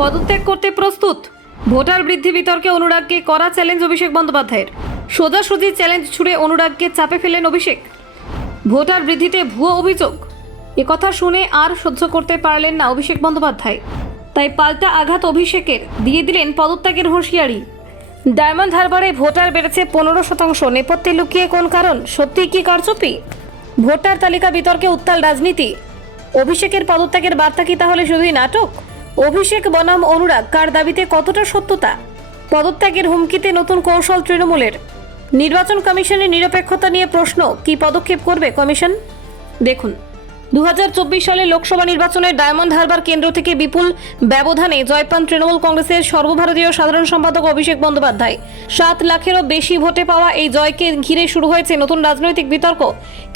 পদত্যাগ করতে প্রস্তুত? ভোটার বৃদ্ধি বিতর্কে অনুরাগকে করা চ্যালেঞ্জ অভিষেক বন্দ্যোপাধ্যায়ের। সোজাসুজি চ্যালেঞ্জ ছুড়ে অনুরাগকে চাপে ফেলেন অভিষেক। ভোটার বৃদ্ধিতে ভুয়ো অভিযোগ। কথা শুনে আর সহ্য করতে পারলেন না অভিষেক বন্দ্যোপাধ্যায়। তাই পাল্টা আঘাত অভিষেকের। দিয়ে দিলেন পদত্যাগের হুঁশিয়ারি। ডায়মন্ড হারবারে ভোটার বেড়েছে পনেরো শতাংশ। নেপথ্যে লুকিয়ে কোন কারণ? সত্যিই কি কারচুপি? ভোটার তালিকা বিতর্কে উত্তাল রাজনীতি। অভিষেকের পদত্যাগের বার্তা কি তাহলে শুধুই নাটক? অভিষেক বনাম অনুরাগ, কার দাবিতে কতটা সত্যতা? পদত্যাগের হুমকিতে নতুন কৌশল তৃণমূলের। নির্বাচন কমিশনের নিরপেক্ষতা নিয়ে প্রশ্ন, কি পদক্ষেপ করবে কমিশন? দেখুন। দুহাজার চব্বিশ সালে লোকসভা নির্বাচনে ডায়মন্ড হারবার কেন্দ্র থেকে বিপুল ব্যবধানে জয় পান তৃণমূল কংগ্রেসের সর্বভারতীয় সাধারণ সম্পাদক অভিষেক বন্দ্যোপাধ্যায়। সাত লাখেরও বেশি ভোটে পাওয়া এই জয়কে ঘিরে শুরু হয়েছে নতুন রাজনৈতিক বিতর্ক।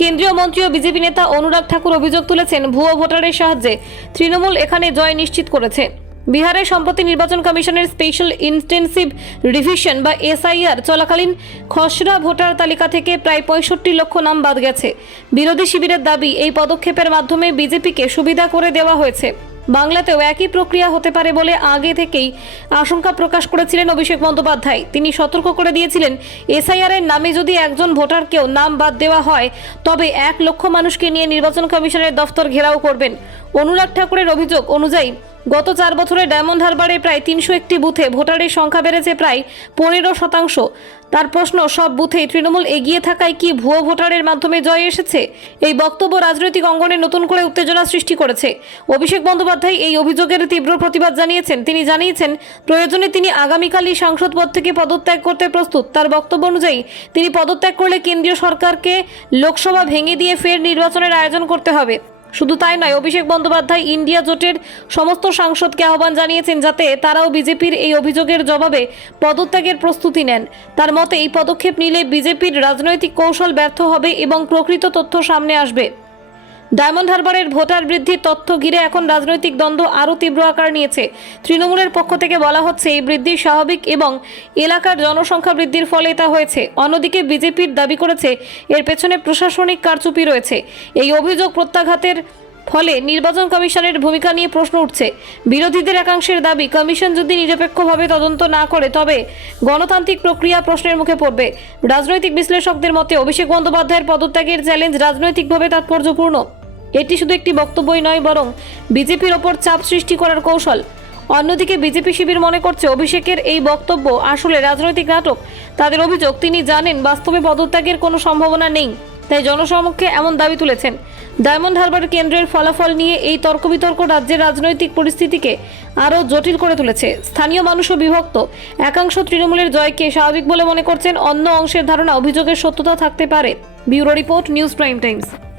কেন্দ্রীয় মন্ত্রী ও বিজেপি নেতা অনুরাগ ঠাকুর অভিযোগ তুলেছেন, ভুয়ো ভোটারের সাহায্যে তৃণমূল এখানে জয় নিশ্চিত করেছে। বিহারে সম্প্রতি নির্বাচন কমিশনের স্পেশাল ইন্টেন্সিভ রিভিশন বা এসআইআর চলাকালীন খসড়া ভোটার তালিকা থেকে প্রায় পঁয়ষট্টি লক্ষ নাম বাদ গেছে। বিরোধী শিবিরের দাবি, এই পদক্ষেপের মাধ্যমে বিজেপিকে সুবিধা করে দেওয়া হয়েছে। বাংলাতেও একই প্রক্রিয়া হতে পারে বলে আগে থেকেই আশঙ্কা প্রকাশ করেছিলেন অভিষেক বন্দ্যোপাধ্যায়। তিনি সতর্ক করে দিয়েছিলেন, এসআইআর এর নামে যদি একজন ভোটারকেও নাম বাদ দেওয়া হয়, তবে এক লক্ষ মানুষকে নিয়ে নির্বাচন কমিশনের দফতর ঘেরাও করবেন। অনুরাগ ঠাকুরের অভিযোগ অনুযায়ী গত চার বছরে ডায়মন্ড হারবারে প্রায় তিনশো একটি বুথে ভোটারের সংখ্যা বেড়েছে প্রায় পনেরো শতাংশ। তার প্রশ্ন, সব বুথেই তৃণমূল এগিয়ে থাকায় কি ভুয়ো ভোটারের মাধ্যমে জয় এসেছে? এই বক্তব্য রাজনৈতিক অঙ্গনে নতুন করে উত্তেজনা সৃষ্টি করেছে। অভিষেক বন্দ্যোপাধ্যায় এই অভিযোগের তীব্র প্রতিবাদ জানিয়েছেন। তিনি জানিয়েছেন, প্রয়োজনে তিনি আগামীকালই সাংসদ পদ থেকে পদত্যাগ করতে প্রস্তুত। তার বক্তব্য অনুযায়ী, তিনি পদত্যাগ করলে কেন্দ্রীয় সরকারকে লোকসভা ভেঙে দিয়ে ফের নির্বাচনের আয়োজন করতে হবে। শুধু তাই নয়, অভিষেক বন্দ্যোপাধ্যায় ইন্ডিয়া জোটের সমস্ত সাংসদকে আহ্বান জানিয়েছেন যাতে তারাও বিজেপির এই অভিযোগের জবাবে পদত্যাগের প্রস্তুতি নেন। তার মতে, এই পদক্ষেপ নিলে বিজেপির রাজনৈতিক কৌশল ব্যর্থ হবে এবং প্রকৃত তথ্য সামনে আসবে। ডায়মন্ড হারবারের ভোটার বৃদ্ধির তথ্য ঘিরে এখন রাজনৈতিক দ্বন্দ্ব আরও তীব্র আকার নিয়েছে। তৃণমূলের পক্ষ থেকে বলা হচ্ছে, এই বৃদ্ধি স্বাভাবিক এবং এলাকার জনসংখ্যা বৃদ্ধির ফলে তা হয়েছে। অন্যদিকে বিজেপির দাবি করেছে, এর পেছনে প্রশাসনিক কারচুপি রয়েছে। এই অভিযোগ প্রত্যাঘাতের ফলে নির্বাচন কমিশনের ভূমিকা নিয়ে প্রশ্ন উঠছে। বিরোধীদের একাংশের দাবি, কমিশন যদি নিরপেক্ষভাবে তদন্ত না করে, তবে গণতান্ত্রিক প্রক্রিয়া প্রশ্নের মুখে পড়বে। রাজনৈতিক বিশ্লেষকদের মতে, অভিষেক বন্দ্যোপাধ্যায়ের পদত্যাগের চ্যালেঞ্জ রাজনৈতিকভাবে তাৎপর্যপূর্ণ। এটি শুধু একটি বক্তব্যই নয়, বরং বিজেপির ওপর চাপ সৃষ্টি করার কৌশল। অন্যদিকে বিজেপি শিবির মনে করছে অভিষেকের এই বক্তব্য আসলে রাজনৈতিক নাটক। তাদের অভিযোগ, তিনি জানেন বাস্তবে পদত্যাগের কোনো সম্ভাবনা নেই, তাই জনসমক্ষে এমন দাবি তুলেছেন। ডায়মন্ড হারবার কেন্দ্রের ফলাফল নিয়ে এই তর্ক বিতর্ক রাজ্যের রাজনৈতিক পরিস্থিতিকে আরও জটিল করে তুলেছে। স্থানীয় মানুষও বিভক্ত, একাংশ তৃণমূলের জয়কে স্বাভাবিক বলে মনে করছেন, অন্য অংশের ধারণা অভিযোগের সত্যতা থাকতে পারে। Bureau report, news prime times.